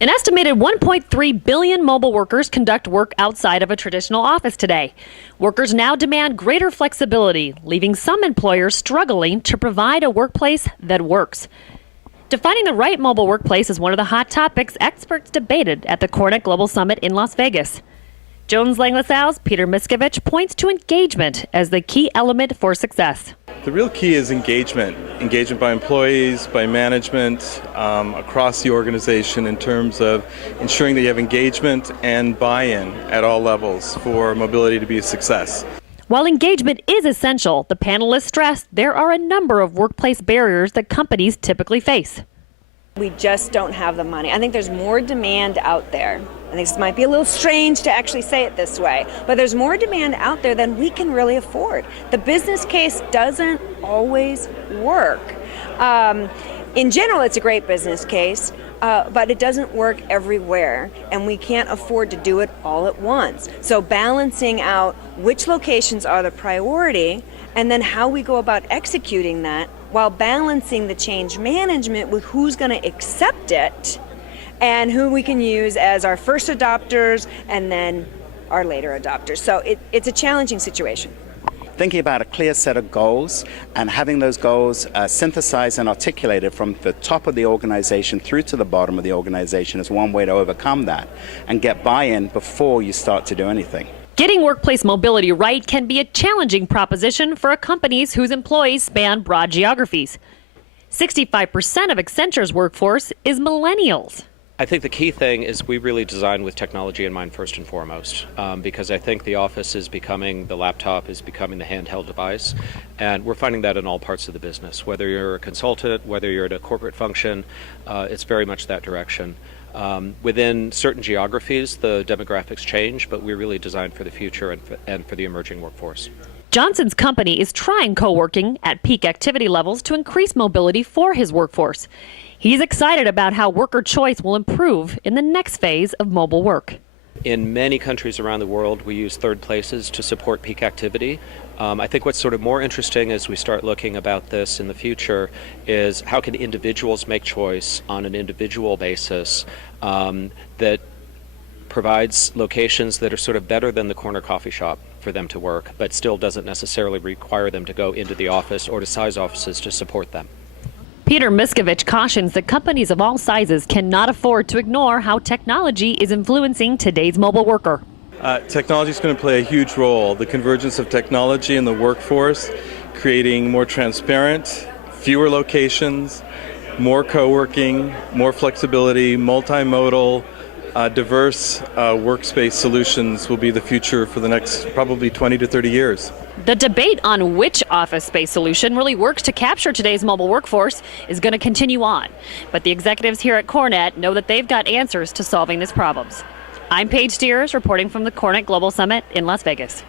An estimated 1.3 billion mobile workers conduct work outside of a traditional office today. Workers now demand greater flexibility, leaving some employers struggling to provide a workplace that works. Defining the right mobile workplace is one of the hot topics experts debated at the CoreNet Global Summit in Las Vegas. Jones Lang LaSalle's Peter Miskovich points to engagement as the key element for success. The real key is engagement by employees, by management, across the organization in terms of ensuring that you have engagement and buy-in at all levels for mobility to be a success. While engagement is essential, the panelists stressed there are a number of workplace barriers that companies typically face. We just don't have the money. I think there's more demand out there. I think this might be a little strange to actually say it this way, but there's more demand out there than we can really afford. The business case doesn't always work. In general, it's a great business case, but it doesn't work everywhere, and we can't afford to do it all at once. So balancing out which locations are the priority and then how we go about executing that while balancing the change management with who's going to accept it and who we can use as our first adopters and then our later adopters. So it's a challenging situation. Thinking about a clear set of goals and having those goals synthesized and articulated from the top of the organization through to the bottom of the organization is one way to overcome that and get buy-in before you start to do anything. Getting workplace mobility right can be a challenging proposition for companies whose employees span broad geographies. 65% of Accenture's workforce is millennials. I think the key thing is we really design with technology in mind first and foremost, because I think the office is becoming, the laptop is becoming the handheld device, and we're finding that in all parts of the business. Whether you're a consultant, whether you're at a corporate function, it's very much that direction. Within certain geographies, the demographics change, but we really design for the future and for the emerging workforce. Johnson's company is trying co-working at peak activity levels to increase mobility for his workforce. He's excited about how worker choice will improve in the next phase of mobile work. In many countries around the world, we use third places to support peak activity. I think what's sort of more interesting as we start looking about this in the future is how can individuals make choice on an individual basis that provides locations that are sort of better than the corner coffee shop for them to work, but still doesn't necessarily require them to go into the office or to size offices to support them. Peter Miskovich cautions that companies of all sizes cannot afford to ignore how technology is influencing today's mobile worker. Technology is going to play a huge role. The convergence of technology in the workforce, creating more transparent, fewer locations, more co-working, more flexibility, multimodal, diverse workspace solutions will be the future for the next probably 20 to 30 years. The debate on which office space solution really works to capture today's mobile workforce is going to continue on. But the executives here at CoreNet know that they've got answers to solving these problems. I'm Paige Steers reporting from the CoreNet Global Summit in Las Vegas.